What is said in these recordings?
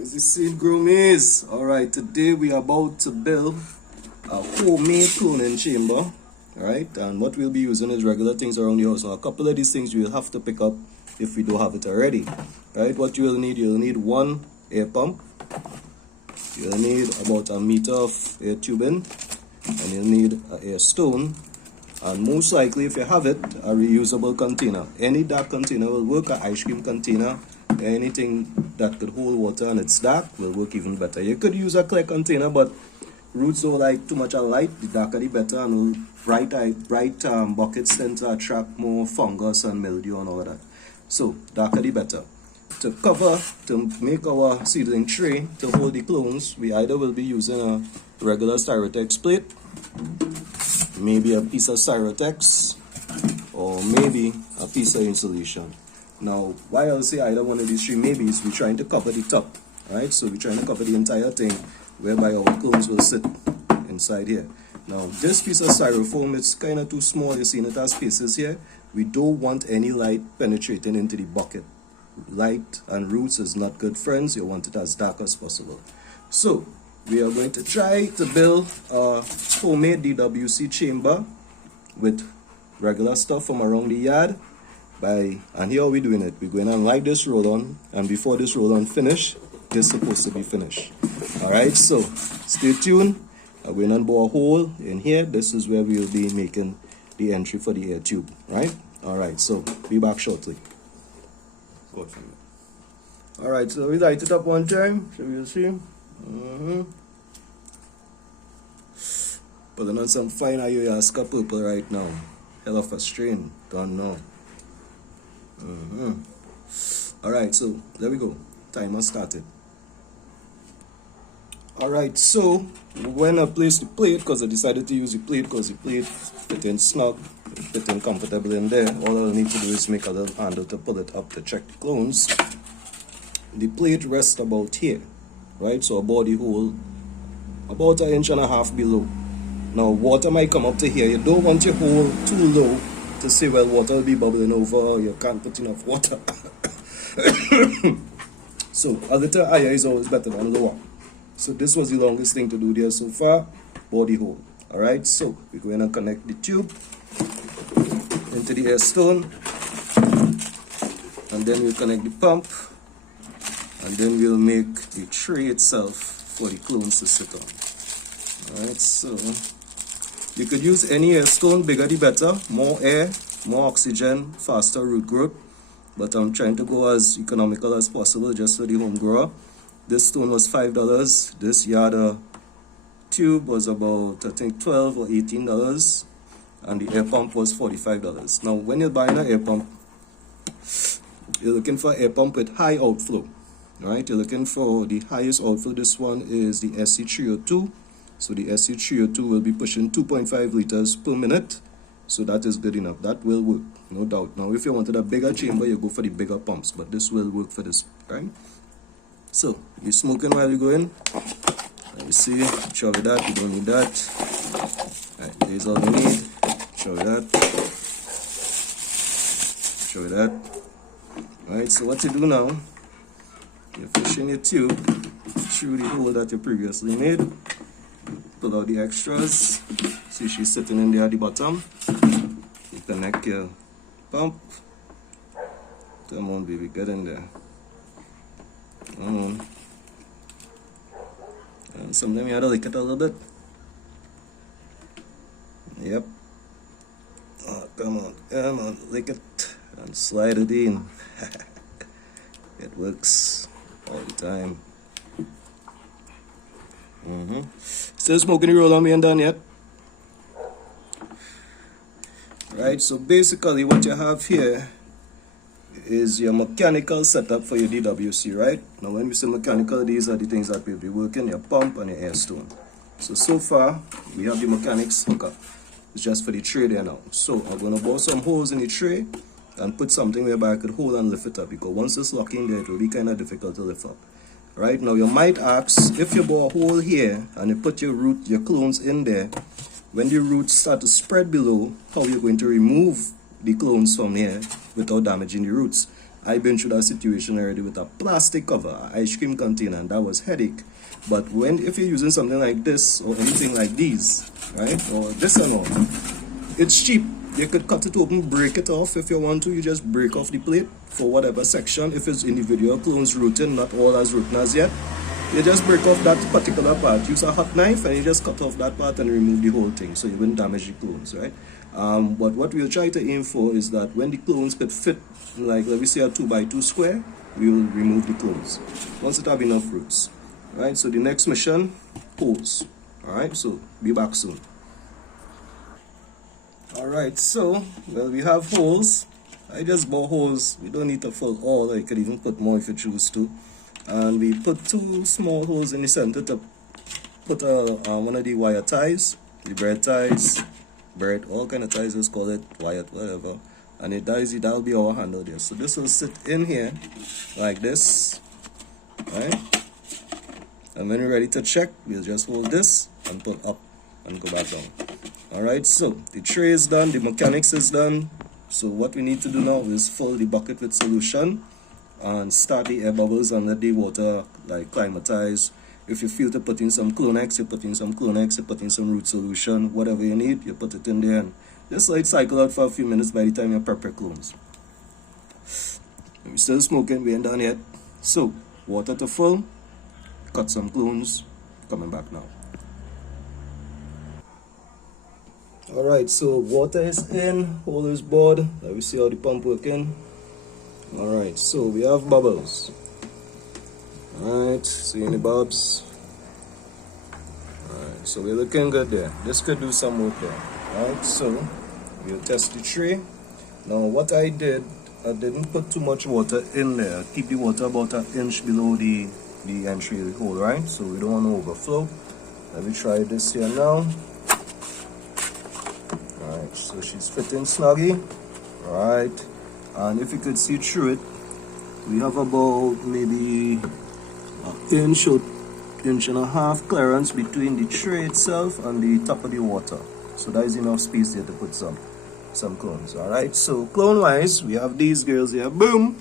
Is the seed groomies? Alright, today we are about to build a homemade cloning chamber. Alright, and what we'll be using is regular things around the house. Now, a couple of these things you'll have to pick up if we don't have it already. Right, what you'll need one air pump. You'll need about a meter of air tubing, and you'll need an air stone. And most likely, if you have it, a reusable container. Any dark container will work, an ice cream container. Anything that could hold water and it's dark will work even better. You could use a clear container, but roots don't like too much of light. The darker the better, and bright buckets tend to attract more fungus and mildew and all of that. So darker the better. To make our seedling tray to hold the clones, we either will be using a regular Styrotex plate, maybe a piece of Styrotex, or maybe a piece of insulation. Now, why I'll say either one of these three maybes, we're trying to cover the top, right? So we're trying to cover the entire thing, whereby our clones will sit inside here. Now, this piece of styrofoam, it's kind of too small. You're seeing it has spaces here. We don't want any light penetrating into the bucket. Light and roots is not good friends. You want it as dark as possible. So, we are going to try to build a homemade DWC chamber with regular stuff from around the yard. And here are we doing it. We're going to light this roll-on, and before this roll-on finish, this is supposed to be finished. Alright, so stay tuned. I'm going to bore a hole in here. This is where we'll be making the entry for the air tube. Right? Alright, so be back shortly. Alright, so we light it up one time. So you'll see. Putting on some fine ayahuasca purple right now. Hell of a strain. Don't know. Alright, so there we go. Timer started. Alright, so when I placed the plate, because I decided to use the plate because the plate fit in snug, fit in comfortable in there, all I need to do is make a little handle to pull it up to check the clones. The plate rests about here, right? So about the hole, about 1.5 inches below. Now water might come up to here. You don't want your hole too low to say, well, water will be bubbling over, you can't put enough water. So a little higher is always better than lower. So this was the longest thing to do there so far, body hole. Alright, so we're going to connect the tube into the air stone, and then we'll connect the pump, and then we'll make the tray itself for the clones to sit on. Alright, so you could use any air stone, bigger the better, more air, more oxygen, faster root growth. But I'm trying to go as economical as possible just for the home grower. This stone was $5. This yard tube was about, I think, $12 or $18. And the air pump was $45. Now, when you're buying an air pump, you're looking for an air pump with high outflow. Right? You're looking for the highest outflow. This one is the SC302. So the SC302 will be pushing 2.5 liters per minute. So that is good enough. That will work, no doubt. Now, if you wanted a bigger chamber, you go for the bigger pumps. But this will work for this, right? So, you're smoking while you go in. Let me see. Show me that. You don't need that. Alright, there's all you need. Show me that. Show me that. Alright, so what you do now, you're fishing your tube through the hole that you previously made. Pull out the extras. See, she's sitting in there at the bottom. You connect your pump. Come on, baby, get in there. Come on. And sometimes you have to lick it a little bit. Yep. Oh, come on, lick it and slide it in. It works all the time. Still smoking the roll on, we ain't done yet. Right, so basically what you have here is your mechanical setup for your DWC, right? Now when we say mechanical, these are the things that will be working, your pump and your air stone. So far, we have the mechanics hookup. It's just for the tray there now. So I'm going to bore some holes in the tray and put something whereby I could hold and lift it up, because once it's locking there, it will be kind of difficult to lift up. Right, now you might ask, if you bore a hole here and you put your clones in there, when the roots start to spread below, how are you going to remove the clones from here without damaging the roots? I've been through that situation already with a plastic cover, an ice cream container, and that was headache. But if you're using something like this or anything like these, right, or this and all, it's cheap. You could cut it open, break it off if you want to. You just break off the plate for whatever section. If it's individual clones rooting, not all as rotten as yet, you just break off that particular part. Use a hot knife and you just cut off that part and remove the whole thing, so you wouldn't damage the clones, right? But what we'll try to aim for is that when the clones could fit, like let me say a 2x2 square, we will remove the clones once it have enough roots. Right, so the next mission, holes. Alright, so be back soon. Alright, so we have holes. I just bought holes. We don't need to fill all, or you could even put more if you choose to. And we put 2 small holes in the center to put one of the wire ties, the bread ties, all kind of ties, let's call it, wire, whatever. And that'll be our handle there. So this will sit in here like this, right? And when we're ready to check, we'll just hold this and pull up and go back down. Alright, so the tray is done, the mechanics is done. So what we need to do now is fill the bucket with solution and start the air bubbles and let the water like climatize. If you feel to put in some Clonex, you put in some Clonex, you put in some root solution, whatever you need, you put it in there and just let it cycle out for a few minutes by the time you prepare clones. We're still smoking, we ain't done yet. So, water to full, cut some clones, coming back now. Alright, so water is in, hole is bored. Let me see how the pump working. Alright, so we have bubbles. Alright, see any bubs? Alright, so we're looking good there. This could do some work there. Alright, so we'll test the tray. Now what I did, I didn't put too much water in there. Keep the water about an inch below the entry hole, right? So we don't want to overflow. Let me try this here now. Alright, so she's fitting snuggy. Alright, and if you could see through it, we have about maybe an inch or inch and a half clearance between the tray itself and the top of the water. So that is enough space there to put some clones. Alright, so clone wise, we have these girls here. Boom!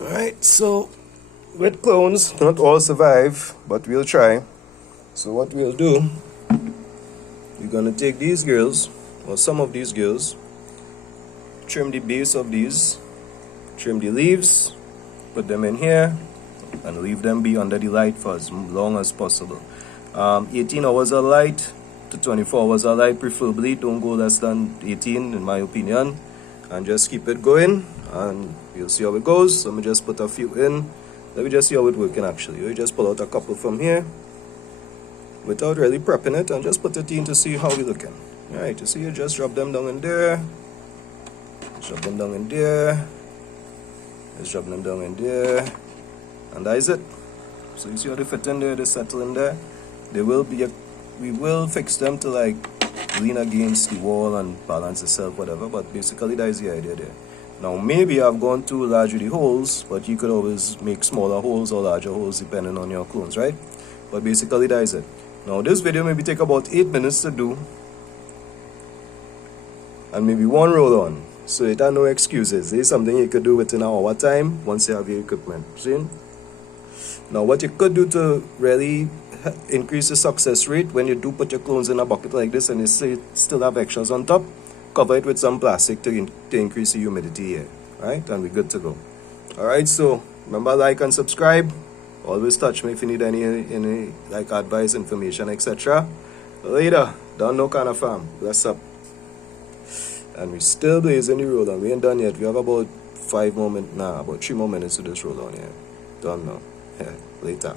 Alright, so with clones, not all survive, but we'll try. So what we'll do, we're gonna take these girls, or some of these girls, trim the base of these, trim the leaves, put them in here, and leave them be under the light for as long as possible. 18 hours of light to 24 hours of light, preferably. Don't go less than 18 in my opinion, and just keep it going and you'll see how it goes. Let me just put a few in. Let me just see how it's working actually. We just pull out a couple from here without really prepping it and just put it in to see how we're looking. Alright, you see, you just drop them down in there, drop them down in there, just drop them down in there, and that is it. So you see how they fit in there, they settle in there. They will be we will fix them to like lean against the wall and balance itself, whatever, but basically that is the idea there. Now maybe I've gone too large with the holes, but you could always make smaller holes or larger holes depending on your clones, right? But basically that is it. Now this video maybe take about 8 minutes to do, and maybe 1 roll on, so it are no excuses. This is something you could do within an hour time once you have your equipment. See? Now what you could do to really increase the success rate when you do put your clones in a bucket like this and you still have extras on top, cover it with some plastic to increase the humidity here, right? And we're good to go. Alright, so remember, like and subscribe. Always touch me if you need any like advice, information, etc. Later, don't know kind of farm. Bless up. And we still blazing the roll on. We ain't done yet. We have about 5 more minutes, about 3 more minutes to this roll on here. Done now. Yeah, later.